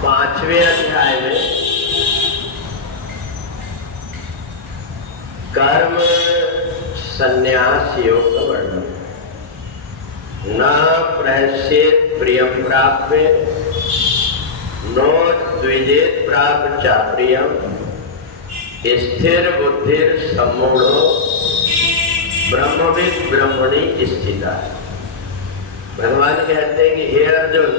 5वें अध्याय में कर्म संन्यास योग का वर्णन। न प्रहस्येत प्रियम प्राप्य नो द्विजेत प्राप्त चाप्रियम स्थिर बुद्धिर सम्मूढ़ो ब्रह्मविद ब्रह्मणि स्थिता। भगवान कहते हैं कि हे अर्जुन,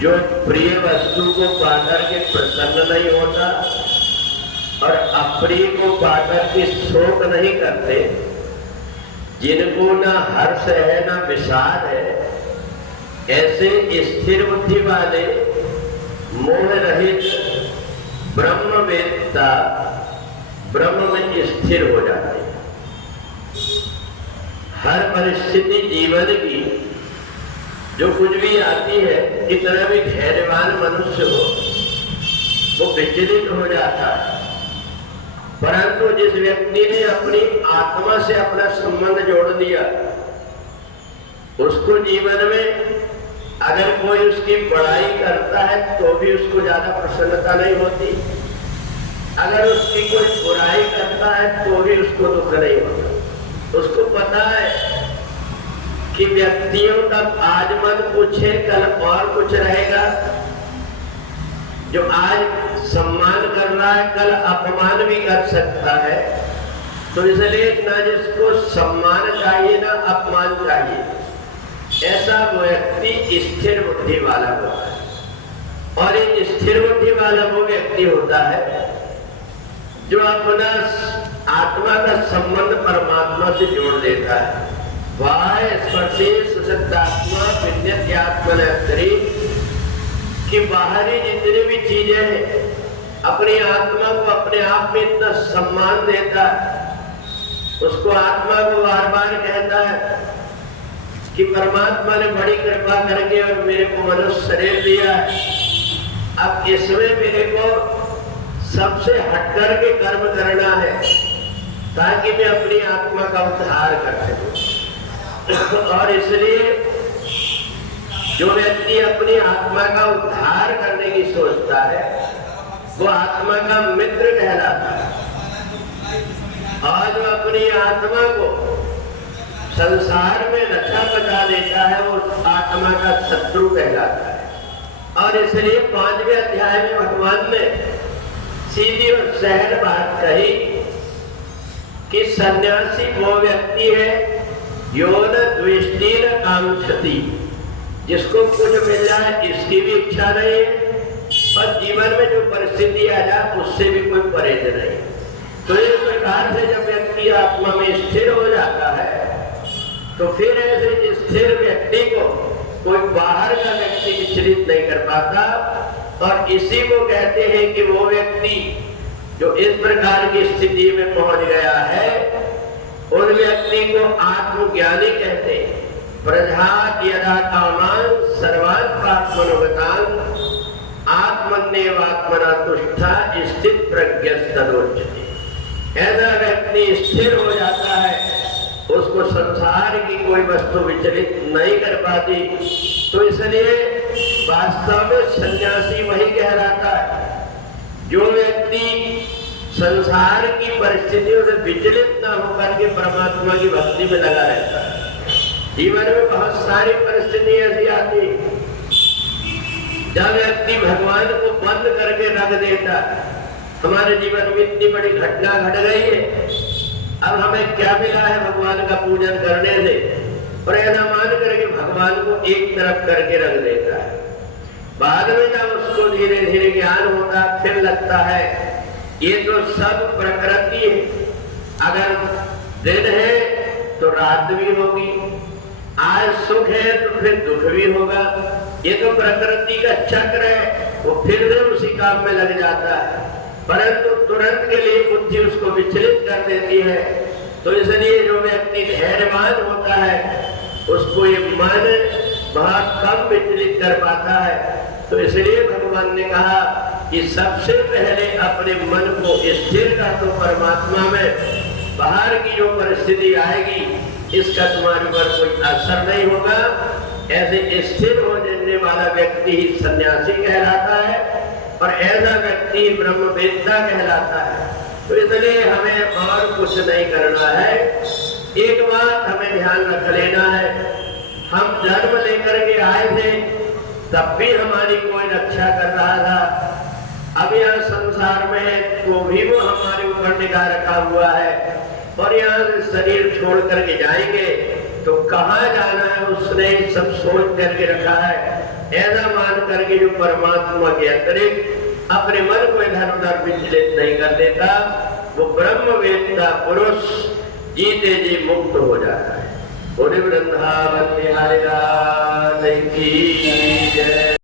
जो प्रिय वस्तु को पाकर के प्रसन्न नहीं होता और अप्रिय को पाकर के शोक नहीं करते, जिनको ना हर्ष है ना विषाद है, ऐसे स्थिर बुद्धि वाले मोह रहित ब्रह्मवेत्ता ब्रह्म में स्थिर हो जाते हैं। हर परिस्थिति जीवन की जो कुछ भी आती है, कितना भी धैर्यवान मनुष्य हो, वो विचलित हो जाता है। परंतु जिस व्यक्ति ने अपनी आत्मा से अपना संबंध जोड़ दिया, उसको जीवन में अगर कोई उसकी बड़ाई करता है तो भी उसको ज्यादा प्रसन्नता नहीं होती, अगर उसकी कोई बुराई करता है तो भी उसको दुख नहीं होता। उसको पता है कि व्यक्तियों का आज मत पूछे, कल और कुछ रहेगा। जो आज सम्मान कर रहा है, कल अपमान भी कर सकता है। तो इसलिए ना जिसको सम्मान चाहिए ना अपमान चाहिए, ऐसा व्यक्ति स्थिर बुद्धि वाला होता है। और एक स्थिर बुद्धि वाला वो व्यक्ति होता है जो अपना आत्मा का संबंध परमात्मा से जोड़ देता है। वाह स्पर्शे सुशब्दात्मा विद्यात्मनेत्री, कि बाहरी जितनी भी चीजें हैं, अपनी आत्मा को अपने आप में इतना सम्मान देता है, उसको आत्मा को बार बार कहता है कि परमात्मा ने बड़ी कृपा करके और मेरे को मनुष्य शरीर दिया है, अब इसमें मेरे को सबसे हटकर के कर्म करना है ताकि मैं अपनी आत्मा का उद्धार कर सकूं। और इसलिए जो व्यक्ति अपनी आत्मा का उद्धार करने की सोचता है, वो आत्मा का मित्र कहलाता है। और जो अपनी आत्मा को संसार में रक्षा बचा देता है, वो आत्मा का शत्रु कहलाता है। और इसलिए 5वें अध्याय में भगवान ने सीधी और सहज बात कही कि सन्यासी वो व्यक्ति है यो न द्वेष्टि न कांक्षति, जिसको कुछ मिल जाए इसकी भी इच्छा नहीं है और जीवन में जो परिस्थिति आ जाए उससे भी कोई परहेज नहीं। तो इस प्रकार से जब व्यक्ति आत्मा में स्थिर हो जाता है, तो फिर ऐसे स्थिर व्यक्ति को कोई बाहर का व्यक्ति विचलित नहीं कर पाता। और इसी को कहते हैं कि वो व्यक्ति जो इस प्रकार की स्थिति में पहुंच गया है, उन व्यक्ति को आत्मज्ञानी कहते हैं। प्रजात यदा कामान सर्वान प्राप्तमनुगतान आत्मन्येवात्मना तुष्टा स्थित प्रज्ञस्तदोच्यते। ऐसा व्यक्ति स्थिर हो जाता है, उसको संसार की कोई वस्तु विचलित नहीं कर पाती। तो इसलिए वास्तव में सन्यासी वही कहलाता है जो व्यक्ति संसार की परिस्थितियों से विचलित न होकर के परमात्मा की भक्ति में लगा रहता है। जीवन में बहुत सारी परिस्थिति ऐसी आती है जब व्यक्ति भगवान को बंद करके रख देता है। हमारे जीवन में इतनी बड़ी घटना घट गई है, अब हमें क्या मिला है भगवान का पूजन करने से, और ऐसा मान करके भगवान को एक तरफ करके रख देता है। बाद में जब उसको धीरे धीरे ज्ञान होता, फिर लगता है ये तो सब प्रकृति है, अगर दिन है तो रात भी होगी, आज सुख है तो फिर दुख भी होगा, ये तो प्रकृति का चक्र है। वो फिर से उसी काम में लग जाता है, परंतु तुरंत के लिए बुद्धि उसको विचलित कर देती है। तो इसलिए जो व्यक्ति धैर्यवान होता है, उसको ये मन बहुत कम विचलित कर पाता है। तो इसलिए भगवान ने कहा कि सबसे पहले अपने मन को स्थिर कर दो परमात्मा में। बाहर की जो परिस्थिति आएगी इसका तुम्हारे ऊपर कोई असर नहीं होगा, ऐसे स्थिर हो जाने वाला व्यक्ति ही सन्यासी कहलाता है और ऐसा व्यक्ति ब्रह्मवेत्ता कहलाता है। तो इसलिए हमें और कुछ नहीं करना है। एक बात हमें ध्यान रख लेना है, हम जन्म लेकर के आए थे तब भी हमारी कोई रक्षा कर रहा था। अब यहाँ संसार में है तो भी वो हमारे ऊपर निगाह रखा हुआ है और यहाँ से शरीर छोड़ करके जाएंगे तो कहाँ जाना है उसने सब सोच करके रखा है। ऐसा मान करके जो परमात्मा के अतिरिक्त अपने मन को इधर उधर विचलित नहीं कर देता, वो ब्रह्मवेत्ता पुरुष जीते जी मुक्त हो जाता है। बोले वृंदावन बिहारी लाल की जय।